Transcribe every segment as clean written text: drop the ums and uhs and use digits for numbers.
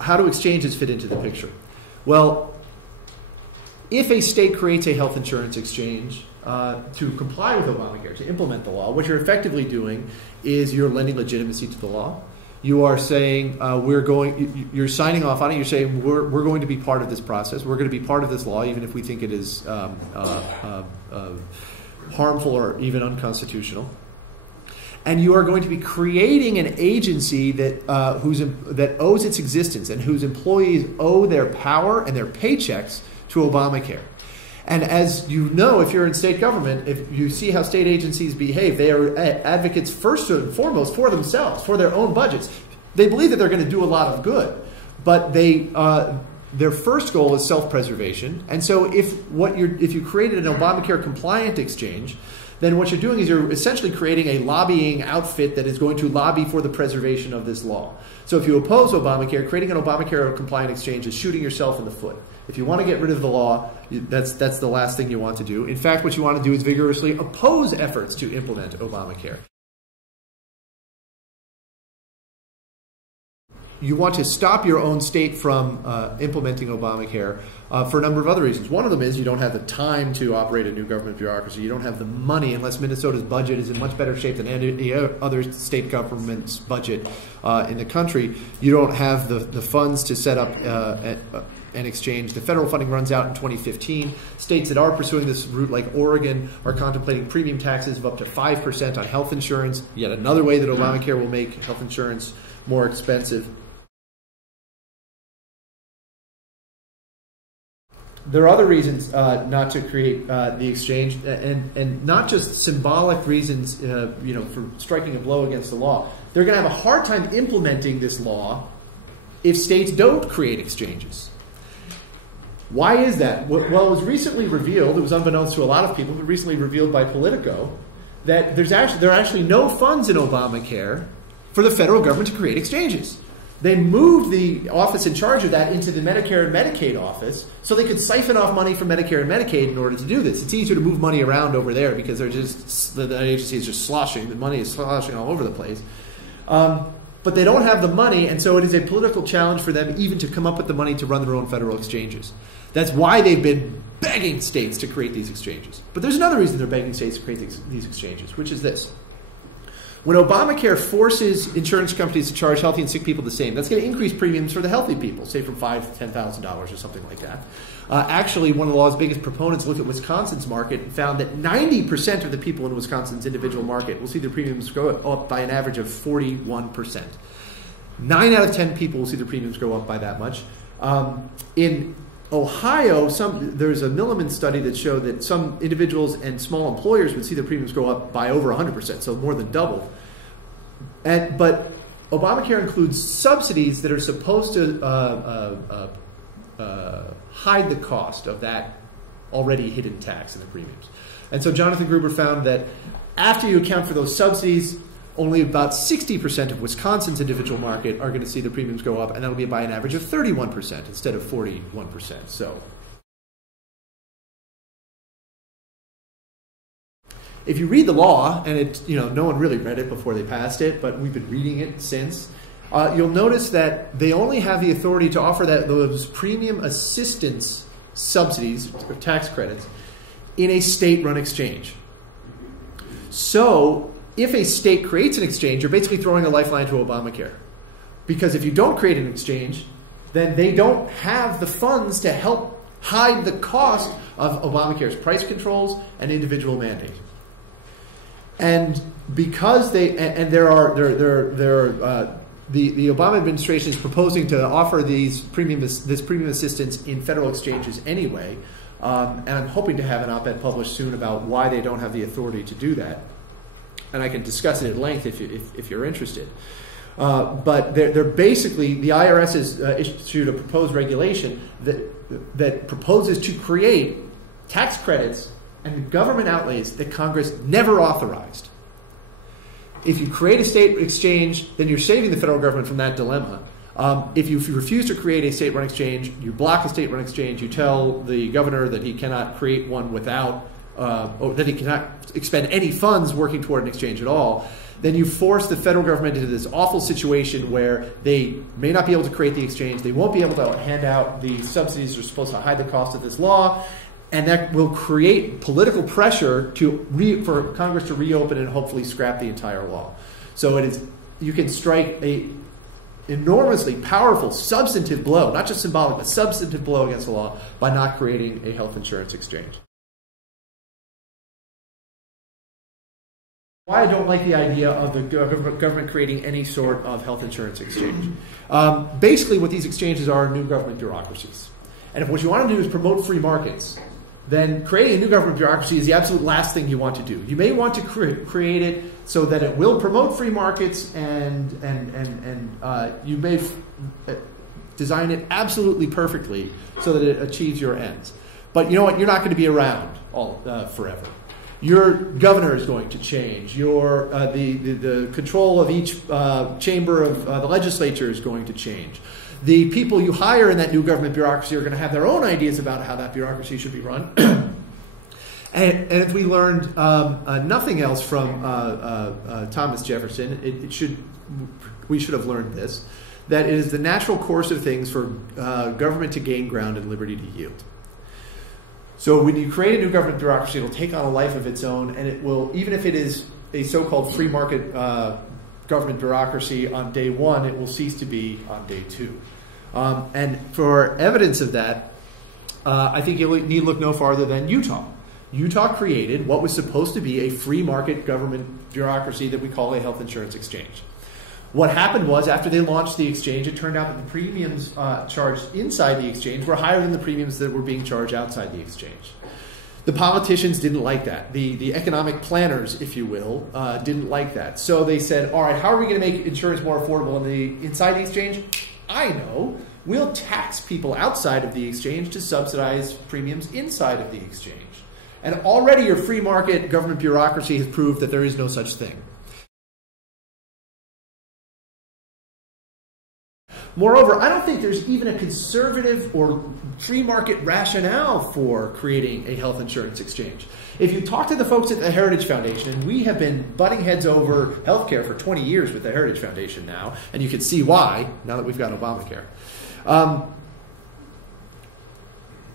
how do exchanges fit into the picture? Well, if a state creates a health insurance exchange to comply with Obamacare, to implement the law, what you're effectively doing is you're lending legitimacy to the law. You are saying you're signing off on it. You're saying we're going to be part of this process. We're going to be part of this law, even if we think it is harmful or even unconstitutional. And you are going to be creating an agency that that owes its existence and whose employees owe their power and their paychecks to Obamacare. And as you know, if you're in state government, if you see how state agencies behave, they are advocates first and foremost for themselves, for their own budgets. They believe that they're going to do a lot of good, but their first goal is self-preservation. And so if you created an Obamacare compliant exchange, then what you're doing is you're essentially creating a lobbying outfit that is going to lobby for the preservation of this law. So if you oppose Obamacare, creating an Obamacare compliant exchange is shooting yourself in the foot. If you want to get rid of the law, that's the last thing you want to do. In fact, what you want to do is vigorously oppose efforts to implement Obamacare. You want to stop your own state from implementing Obamacare for a number of other reasons. One of them is you don't have the time to operate a new government bureaucracy. You don't have the money, unless Minnesota's budget is in much better shape than any other state government's budget in the country. You don't have the funds to set up an exchange. The federal funding runs out in 2015. States that are pursuing this route, like Oregon, are contemplating premium taxes of up to 5% on health insurance, yet another way that Obamacare will make health insurance more expensive. There are other reasons not to create the exchange, and not just symbolic reasons, for striking a blow against the law. They're going to have a hard time implementing this law if states don't create exchanges. Why is that? Well, it was recently revealed, it was unbeknownst to a lot of people, but recently revealed by Politico, that there are actually no funds in Obamacare for the federal government to create exchanges. They moved the office in charge of that into the Medicare and Medicaid office so they could siphon off money from Medicare and Medicaid in order to do this. It's easier to move money around over there because the agency is just sloshing. The money is sloshing all over the place. But they don't have the money, and so it is a political challenge for them even to come up with the money to run their own federal exchanges. That's why they've been begging states to create these exchanges. But there's another reason they're begging states to create these exchanges, which is this. When Obamacare forces insurance companies to charge healthy and sick people the same, that's going to increase premiums for the healthy people, say from $5,000 to $10,000 or something like that. Actually, one of the law's biggest proponents looked at Wisconsin's market and found that 90% of the people in Wisconsin's individual market will see their premiums go up by an average of 41%. 9 out of 10 people will see their premiums go up by that much. In Ohio, there's a Milliman study that showed that some individuals and small employers would see their premiums go up by over 100%, so more than double. But Obamacare includes subsidies that are supposed to hide the cost of that already hidden tax in the premiums. And so Jonathan Gruber found that after you account for those subsidies, only about 60% of Wisconsin's individual market are going to see the premiums go up, and that'll be by an average of 31% instead of 41%. So if you read the law, and no one really read it before they passed it, but we've been reading it since, you'll notice that they only have the authority to offer those premium assistance subsidies or tax credits in a state-run exchange. So if a state creates an exchange, you're basically throwing a lifeline to Obamacare. Because if you don't create an exchange, then they don't have the funds to help hide the cost of Obamacare's price controls and individual mandates. And because the Obama administration is proposing to offer this premium assistance in federal exchanges anyway, and I'm hoping to have an op-ed published soon about why they don't have the authority to do that. And I can discuss it at length if you're interested. But they're basically, the IRS has issued a proposed regulation that proposes to create tax credits and government outlays that Congress never authorized. If you create a state exchange, then you're saving the federal government from that dilemma. If you refuse to create a state-run exchange, you block a state-run exchange, you tell the governor that he cannot create one without or that he cannot expend any funds working toward an exchange at all, then you force the federal government into this awful situation where they may not be able to create the exchange, they won't be able to hand out the subsidies that are supposed to hide the cost of this law, and that will create political pressure for Congress to reopen and hopefully scrap the entire law. So you can strike a enormously powerful substantive blow, not just symbolic, but substantive blow against the law by not creating a health insurance exchange. Why I don't like the idea of the government creating any sort of health insurance exchange. Basically, what these exchanges are new government bureaucracies. And if what you want to do is promote free markets, then creating a new government bureaucracy is the absolute last thing you want to do. You may want to create it so that it will promote free markets, and you may design it absolutely perfectly so that it achieves your ends. But you know what? You're not going to be around forever. Your governor is going to change. The control of each chamber of the legislature is going to change. The people you hire in that new government bureaucracy are going to have their own ideas about how that bureaucracy should be run. and if we learned nothing else from Thomas Jefferson, we should have learned this, that it is the natural course of things for government to gain ground and liberty to yield. So when you create a new government bureaucracy, it will take on a life of its own, and it will, even if it is a so-called free market government bureaucracy on day one, it will cease to be on day two. And for evidence of that, I think you need look no farther than Utah. Utah created what was supposed to be a free market government bureaucracy that we call a health insurance exchange. What happened was, after they launched the exchange, it turned out that the premiums charged inside the exchange were higher than the premiums that were being charged outside the exchange. The politicians didn't like that. The economic planners, if you will, didn't like that. So they said, all right, how are we going to make insurance more affordable inside the exchange? I know. We'll tax people outside of the exchange to subsidize premiums inside of the exchange. And already your free market government bureaucracy has proved that there is no such thing. Moreover, I don't think there's even a conservative or free market rationale for creating a health insurance exchange. If you talk to the folks at the Heritage Foundation, and we have been butting heads over healthcare for 20 years with the Heritage Foundation now, and you can see why now that we've got Obamacare.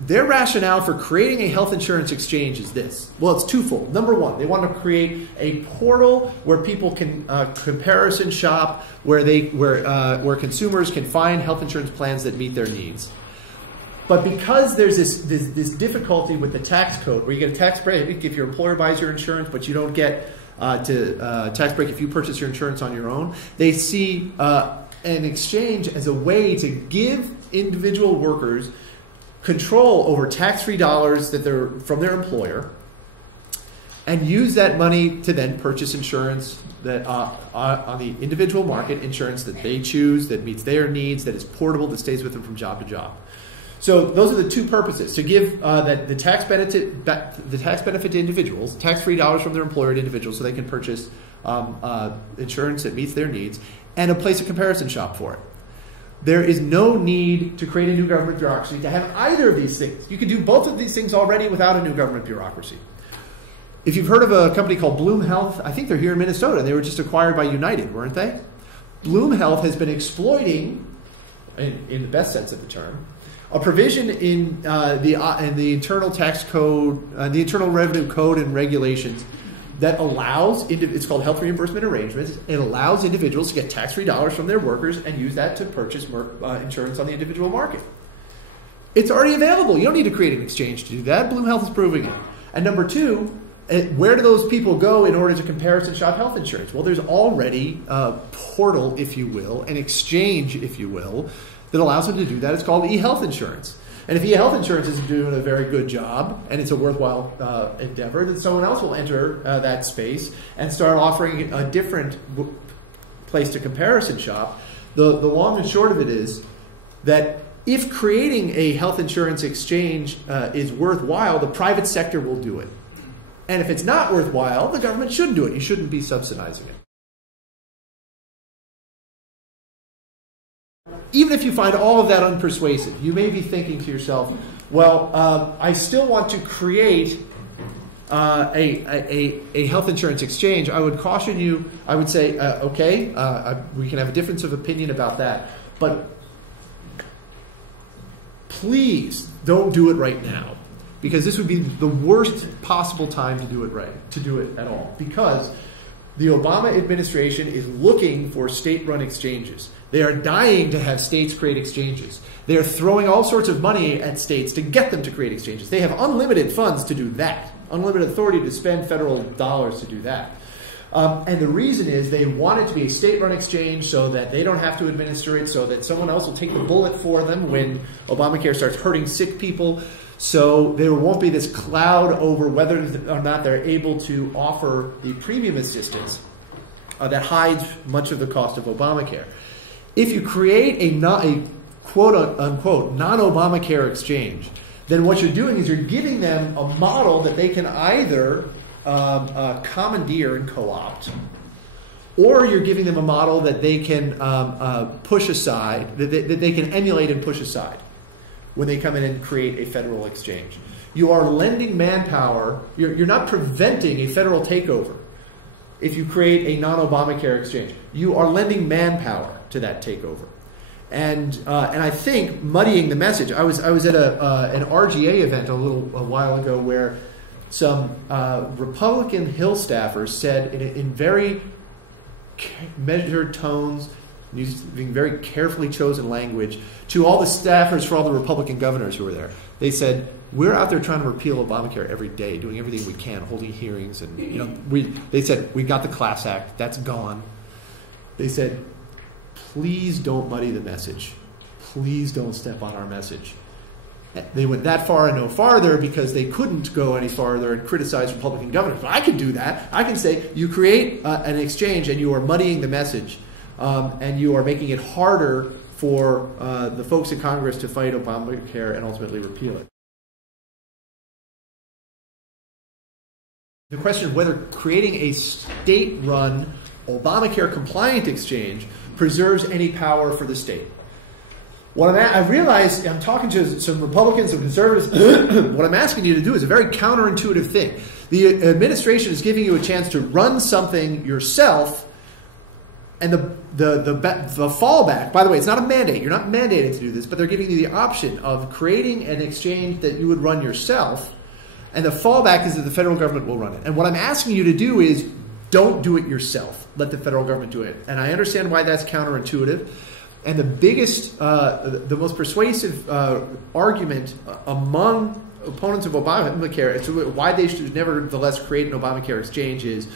Their rationale for creating a health insurance exchange is this. Well, it's twofold. Number one, they want to create a portal where people can comparison shop, where consumers can find health insurance plans that meet their needs. But because there's this difficulty with the tax code, where you get a tax break if your employer buys your insurance, but you don't get tax break if you purchase your insurance on your own, they see an exchange as a way to give individual workers control over tax-free dollars that they're from their employer, and use that money to then purchase insurance that on the individual market, insurance that they choose, that meets their needs, that is portable, that stays with them from job to job. So those are the two purposes: to give the tax benefit to individuals, tax-free dollars from their employer to individuals, so they can purchase insurance that meets their needs, and a place of comparison shop for it. There is no need to create a new government bureaucracy to have either of these things. You can do both of these things already without a new government bureaucracy. If you've heard of a company called Bloom Health, I think they're here in Minnesota. They were just acquired by United, weren't they? Bloom Health has been exploiting, in the best sense of the term, a provision in the internal tax code, the Internal Revenue Code and regulations that allows, it's called health reimbursement arrangements, it allows individuals to get tax-free dollars from their workers and use that to purchase insurance on the individual market. It's already available. You don't need to create an exchange to do that. Bloom Health is proving it. And number two, where do those people go in order to comparison shop health insurance? Well, there's already a portal, if you will, an exchange, if you will, that allows them to do that. It's called e-health insurance. And if e-health insurance isn't doing a very good job, and it's a worthwhile endeavor, then someone else will enter that space and start offering a different place to comparison shop. The long and short of it is that if creating a health insurance exchange is worthwhile, the private sector will do it. And if it's not worthwhile, the government shouldn't do it. You shouldn't be subsidizing it. Even if you find all of that unpersuasive, you may be thinking to yourself, well, I still want to create a health insurance exchange, I would caution you. I would say, okay, we can have a difference of opinion about that, but please don't do it right now, because this would be the worst possible time to do it at all, because the Obama administration is looking for state-run exchanges. They are dying to have states create exchanges. They are throwing all sorts of money at states to get them to create exchanges. They have unlimited funds to do that, unlimited authority to spend federal dollars to do that. And the reason is they want it to be a state-run exchange so that they don't have to administer it, so that someone else will take the bullet for them when Obamacare starts hurting sick people. So there won't be this cloud over whether or not they're able to offer the premium assistance that hides much of the cost of Obamacare. If you create a quote-unquote non-Obamacare exchange, then what you're doing is you're giving them a model that they can either commandeer and co-opt, or you're giving them a model that they can push aside, that they can emulate and push aside when they come in and create a federal exchange. You are lending manpower. You're not preventing a federal takeover if you create a non-Obamacare exchange. You are lending manpower to that takeover. And I think muddying the message. I was at an RGA event a while ago where some Republican Hill staffers said in very measured tones, using very carefully chosen language, to all the staffers for all the Republican governors who were there. They said, we're out there trying to repeal Obamacare every day, doing everything we can, holding hearings, and they said, we got the Class Act, that's gone. They said, please don't muddy the message. Please don't step on our message. They went that far and no farther because they couldn't go any farther and criticize Republican governors. But I can do that. I can say, you create an exchange and you are muddying the message. And you are making it harder for the folks in Congress to fight Obamacare and ultimately repeal it. The question of whether creating a state-run Obamacare-compliant exchange preserves any power for the state. I realize I'm talking to some Republicans and conservatives. What I'm asking you to do is a very counterintuitive thing. The administration is giving you a chance to run something yourself. And the fallback, by the way, it's not a mandate. You're not mandated to do this, but they're giving you the option of creating an exchange that you would run yourself. And the fallback is that the federal government will run it. And what I'm asking you to do is don't do it yourself. Let the federal government do it. And I understand why that's counterintuitive. And the biggest, the most persuasive argument among opponents of Obamacare as to why they should nevertheless create an Obamacare exchange is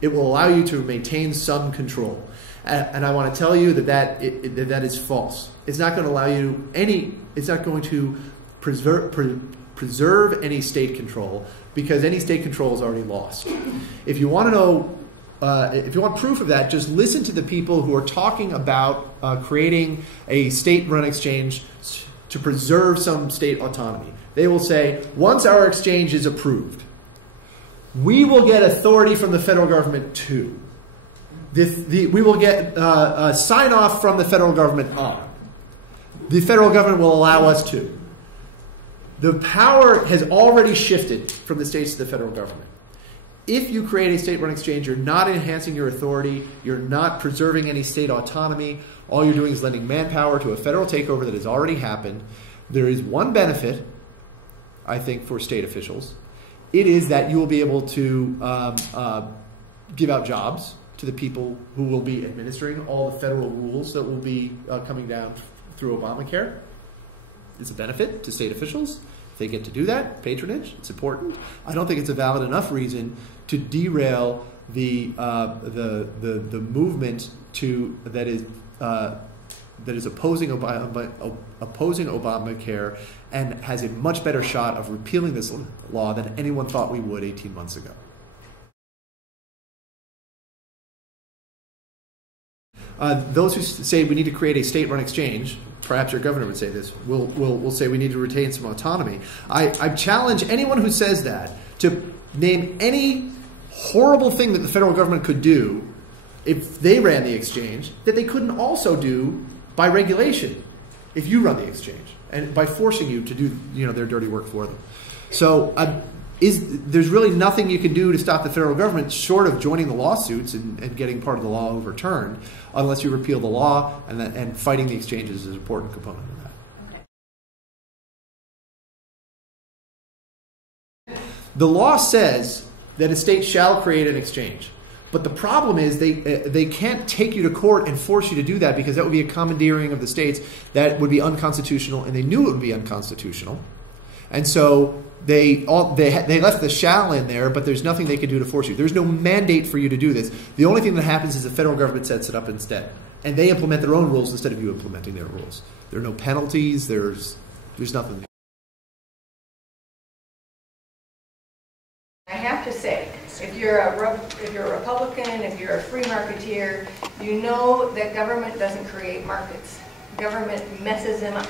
it will allow you to maintain some control. And I want to tell you that is false. It's not going to allow you it's not going to preserve any state control, because any state control is already lost. If you want to know, if you want proof of that, just listen to the people who are talking about creating a state-run exchange to preserve some state autonomy. They will say, once our exchange is approved, we will get authority from the federal government too. We will get sign-off from the federal government on. The federal government will allow us to. The power has already shifted from the states to the federal government. If you create a state-run exchange, you're not enhancing your authority. You're not preserving any state autonomy. All you're doing is lending manpower to a federal takeover that has already happened. There is one benefit, I think, for state officials. It is that you will be able to give out jobs to the people who will be administering all the federal rules that will be coming down through Obamacare. It's a benefit to state officials. If they get to do that, patronage, it's important. I don't think it's a valid enough reason to derail the movement that is opposing Obamacare and has a much better shot of repealing this law than anyone thought we would 18 months ago. Those who say we need to create a state-run exchange, perhaps your governor would say this, will say we need to retain some autonomy. I challenge anyone who says that to name any horrible thing that the federal government could do if they ran the exchange that they couldn't also do by regulation if you run the exchange and by forcing you to do their dirty work for them. So there's really nothing you can do to stop the federal government short of joining the lawsuits and getting part of the law overturned, unless you repeal the law, and fighting the exchanges is an important component of that. The law says that a state shall create an exchange. But the problem is they can't take you to court and force you to do that, because that would be a commandeering of the states that would be unconstitutional, and they knew it would be unconstitutional. And so they left the shall in there, but there's nothing they could do to force you. There's no mandate for you to do this. The only thing that happens is the federal government sets it up instead. And they implement their own rules instead of you implementing their rules. There are no penalties. There's nothing. I have to say, if you're a Republican, if you're a free marketeer, you know that government doesn't create markets. Government messes them up.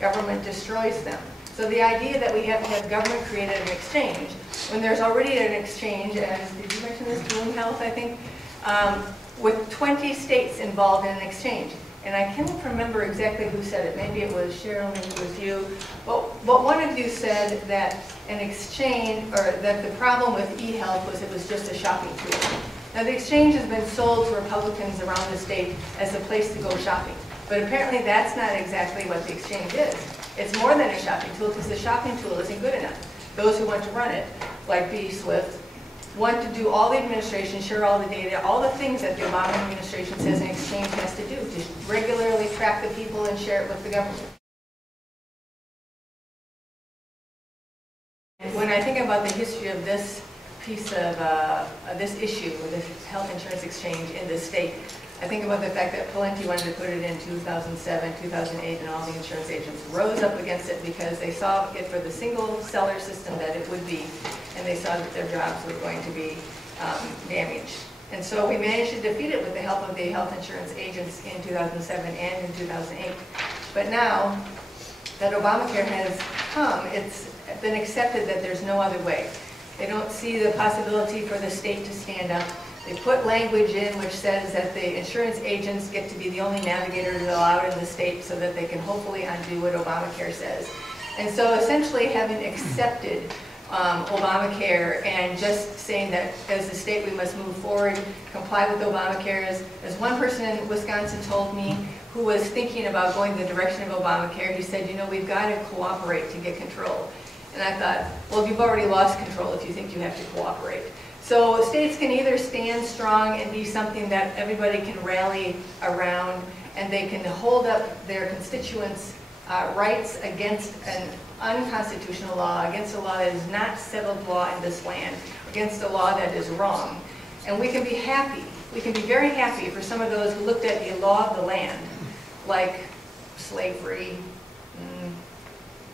Government destroys them. So the idea that we have to have government create an exchange, when there's already an exchange, as did you mention this, Bloom Health, I think, with 20 states involved in an exchange. And I can't remember exactly who said it. Maybe it was Cheryl, maybe it was you. But one of you said that an exchange, or that the problem with e-health was it was just a shopping tool. Now the exchange has been sold to Republicans around the state as a place to go shopping. But apparently that's not exactly what the exchange is. It's more than a shopping tool, because the shopping tool isn't good enough. Those who want to run it, like B. Swift, want to do all the administration, share all the data, all the things that the Obama administration says an exchange has to do, to regularly track the people and share it with the government. And when I think about the history of this piece of this issue, this health insurance exchange in this state, I think about the fact that Pawlenty wanted to put it in 2007, 2008, and all the insurance agents rose up against it because they saw it for the single seller system that it would be, and they saw that their jobs were going to be damaged. And so we managed to defeat it with the help of the health insurance agents in 2007 and in 2008. But now that Obamacare has come, it's been accepted that there's no other way. They don't see the possibility for the state to stand up. They put language in which says that the insurance agents get to be the only navigators allowed in the state, so that they can hopefully undo what Obamacare says. And so essentially having accepted Obamacare and just saying that as a state we must move forward, comply with Obamacare, as one person in Wisconsin told me who was thinking about going the direction of Obamacare, he said, you know, we've got to cooperate to get control. And I thought, well, you've already lost control if you think you have to cooperate. So states can either stand strong and be something that everybody can rally around, and they can hold up their constituents' rights against an unconstitutional law, against a law that is not settled law in this land, against a law that is wrong. And we can be happy. We can be very happy for some of those who looked at the law of the land, like slavery,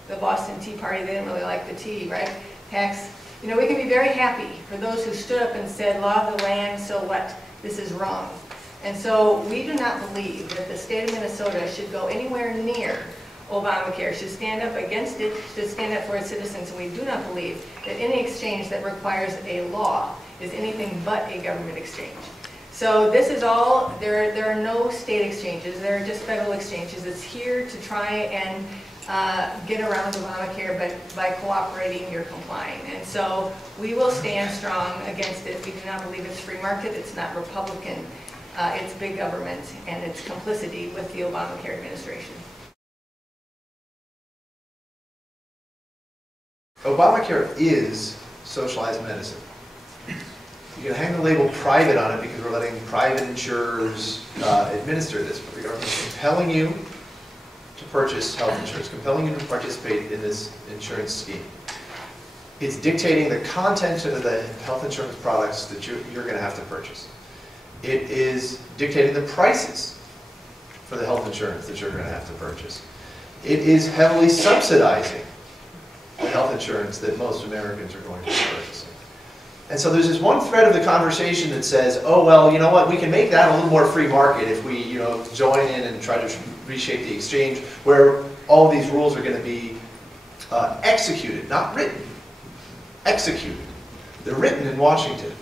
the Boston Tea Party. They didn't really like the tea, right? Tax. You know, we can be very happy for those who stood up and said, law of the land, so what? This is wrong. And so we do not believe that the state of Minnesota should go anywhere near Obamacare, should stand up against it, should stand up for its citizens. And we do not believe that any exchange that requires a law is anything but a government exchange. So this is all, there are no state exchanges, there are just federal exchanges. It's here to try and get around Obamacare, but by cooperating, you're complying. And so we will stand strong against it. We do not believe it's free market, it's not Republican, it's big government, and it's complicity with the Obamacare administration. Obamacare is socialized medicine. You can hang the label private on it because we're letting private insurers administer this, but the government is compelling you to purchase health insurance, compelling you to participate in this insurance scheme. It's dictating the content of the health insurance products that you're going to have to purchase. It is dictating the prices for the health insurance that you're going to have to purchase. It is heavily subsidizing the health insurance that most Americans are going to be purchasing. And so there's this one thread of the conversation that says, oh, well, you know what, we can make that a little more free market if we, you know, join in and try to reshape the exchange, where all of these rules are going to be executed, not written, executed. They're written in Washington.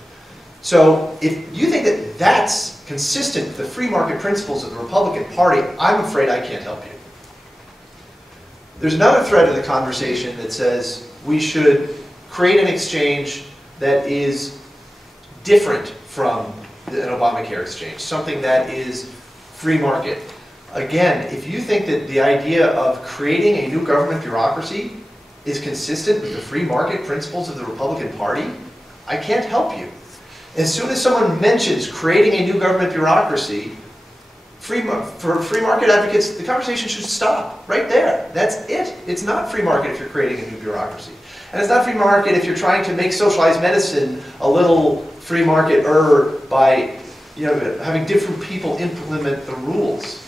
So if you think that that's consistent with the free market principles of the Republican Party, I'm afraid I can't help you. There's another thread of the conversation that says we should create an exchange that is different from an Obamacare exchange, something that is free market. Again, if you think that the idea of creating a new government bureaucracy is consistent with the free market principles of the Republican Party, I can't help you. As soon as someone mentions creating a new government bureaucracy, for free market advocates, the conversation should stop right there. That's it. It's not free market if you're creating a new bureaucracy. And it's not free market if you're trying to make socialized medicine a little free market-er by having different people implement the rules.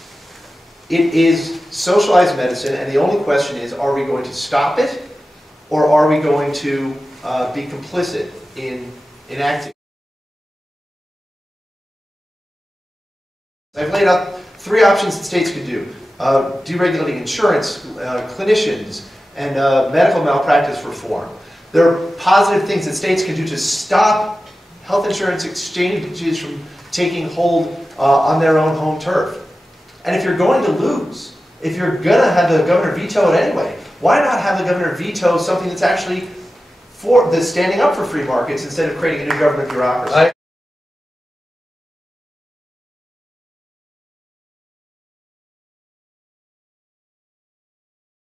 It is socialized medicine, and the only question is, are we going to stop it, or are we going to be complicit in enacting? I've laid out 3 options that states could do. Deregulating insurance, clinicians, and medical malpractice reform. There are positive things that states can do to stop health insurance exchanges from taking hold on their own home turf. And if you're going to lose, if you're going to have the governor veto it anyway, why not have the governor veto something that's actually that's standing up for free markets instead of creating a new government bureaucracy?